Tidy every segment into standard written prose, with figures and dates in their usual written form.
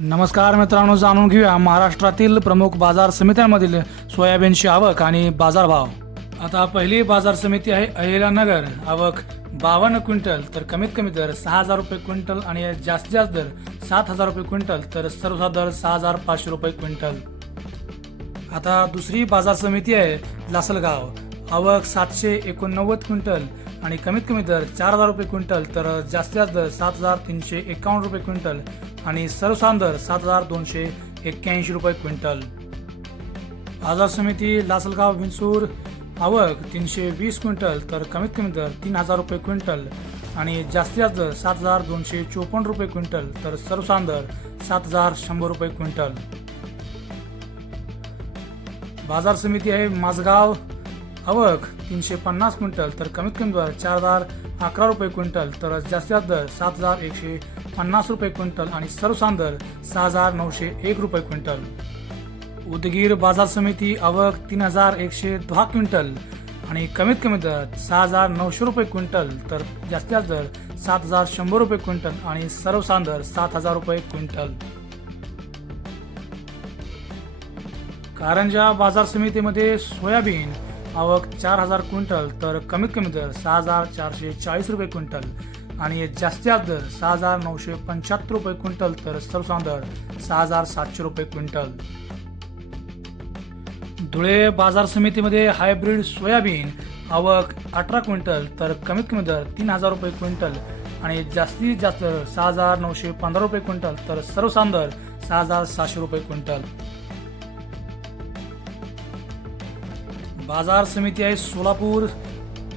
नमस्कार मित्रांनो, जाणून घेऊया महाराष्ट्रातील प्रमुख बाजार समित्यांमधील सोयाबीनची आवक आणि बाजारभाव. आता पहिली बाजार समिती आहे अहिल्यानगर. आवक 52 क्विंटल तर कमीत कमी दर 6,000 रुपये क्विंटल आणि जास्तीत जास्त दर 7,000 रुपये क्विंटल तर सर्वसाधारण दर 6,500 रुपये क्विंटल. आता दुसरी बाजार समिती आहे लासलगाव. आवक 789 क्विंटल आणि कमीत कमी दर 4,000 रुपये क्विंटल तर जास्तीत जास्त दर 7,351 रुपये क्विंटल आणि सर्वसाधारण दर 7,281 रुपये क्विंटल. बाजार समिती लासलगाव विंचूर. आवक 320 क्विंटल तर कमीत कमी दर 3,000 रुपये क्विंटल आणि जास्तीत जास्त दर 7,254 रुपये क्विंटल तर सर्वसाधारण दर 7,100 रुपये क्विंटल. बाजार समिती आहे माझगाव. आवक 350 क्विंटल तर कमीत कमी दर 4,011 रुपये क्विंटल तर जास्तीत जास्त दर 7,150 रुपये क्विंटल आणि सर्वसाधारण दर 6,901 रुपये क्विंटल. उदगीर बाजार समिती. आवक 3,110 क्विंटल आणि कमीत कमी दर 6,900 रुपये क्विंटल तर जास्तीत जास्त दर 7,100 रुपये क्विंटल आणि सर्वसाधारण दर 7,000 रुपये क्विंटल. कारंजा बाजार समितीमध्ये सोयाबीन. आवक 4,000 क्विंटल तर कमीत कमी दर 6,440 रुपये क्विंटल आणि जास्तीत जास्त दर 6,975 रुपये क्विंटल तर सर्वसाधारण दर 6,700 रुपये क्विंटल. धुळे बाजार समितीमध्ये हायब्रिड सोयाबीन. आवक 18 क्विंटल तर कमीत कमी दर 3,000 रुपये क्विंटल आणि जास्तीत जास्त दर 6,915 रुपये क्विंटल तर सर्वसाधारण दर 6,700 रुपये क्विंटल. बाजार समिती आहे सोलापूर.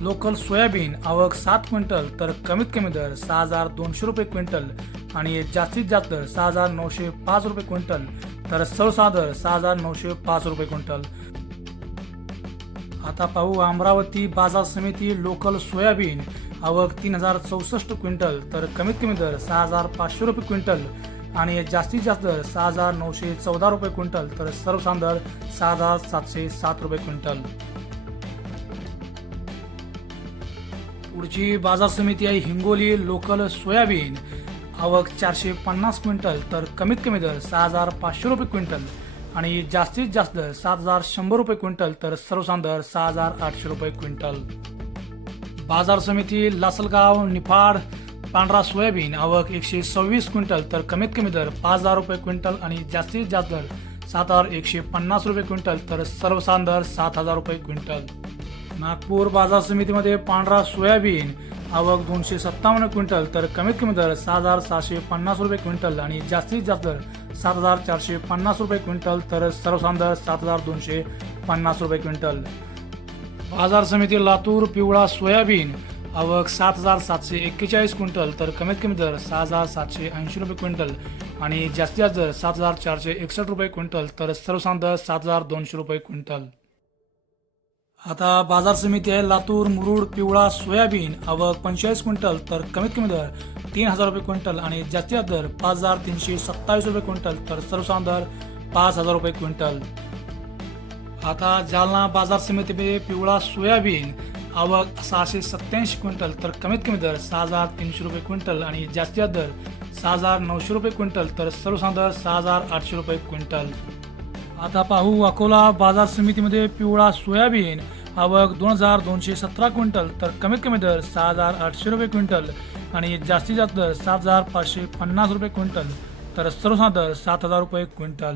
Local soybean. आवक 7 क्विंटल तर कमीत कमी दर 6,200 रुपये क्विंटल आणि जास्तीत जास्त दर 6,905 रुपये क्विंटल तर सर्वसाधारण दर 6,905 रुपये क्विंटल. आता पाहू अमरावती बाजार समिती. Local soybean. आवक 3,064 क्विंटल तर कमीत कमी दर 6,500 रुपये क्विंटल आणि जास्तीत जास्त दर 6,914 रुपये क्विंटल तर सर्वसाधारण दर 6,707 रुपये क्विंटल. पुढची बाजार समिती आहे हिंगोली. Local soybean. आवक 450 क्विंटल तर कमीत कमी दर 6,500 रुपये क्विंटल आणि जास्तीत जास्त दर 7,100 रुपये क्विंटल तर सर्वसाधारण दर 6,800 रुपये क्विंटल. बाजार समिती लासलगाव. निफाड. पांढरा सोयाबीन. आवक 126 क्विंटल तर कमीत कमी दर 5,000 रुपये क्विंटल आणि जास्तीत जास्त दर 7,150 रुपये क्विंटल तर सर्वसाधारण दर 7,000 रुपये क्विंटल. नागपूर बाजार समितीमध्ये पांढरा सोयाबीन. आवक 257 क्विंटल तर कमीत कमी दर 6,750 रुपये क्विंटल आणि जास्तीत जास्त दर 7,450 रुपये क्विंटल तर सर्वसाधारण दर 7,250 रुपये क्विंटल. बाजार समिती लातूर. पिवळा सोयाबीन. आवक 7,741 क्विंटल तर कमीत कमी दर 6,780 रुपये क्विंटल आणि जास्तीत जास्त दर 7,461 रुपये क्विंटल तर सर्वसाधारण दर 7,200 रुपये क्विंटल. आता बाजार समिती आहे लातूर. मुरुड. पिवळा सोयाबीन. आवक 45 क्विंटल तर कमीत कमी दर 3,000 रुपये क्विंटल आणि जास्तीत जास्त दर 5,327 रुपये क्विंटल तर सर्वसाधारण दर 5,000 रुपये क्विंटल. आता जालना बाजार समितीमध्ये पिवळा सोयाबीन. आवक 687 क्विंटल तर कमीत कमी दर 6,300 रुपये क्विंटल आणि जास्तीत जास्त दर 6,900 रुपये क्विंटल तर सर्वसाधारण दर 6,800 रुपये क्विंटल. आता पाहू अकोला बाजार समितीमध्ये पिवळा सोयाबीन. आवक 2,217 क्विंटल तर कमीत कमी दर 6,800 रुपये क्विंटल आणि जास्तीत जास्त दर 7,550 रुपये क्विंटल तर सर्वसाधारण दर 7,000 रुपये क्विंटल.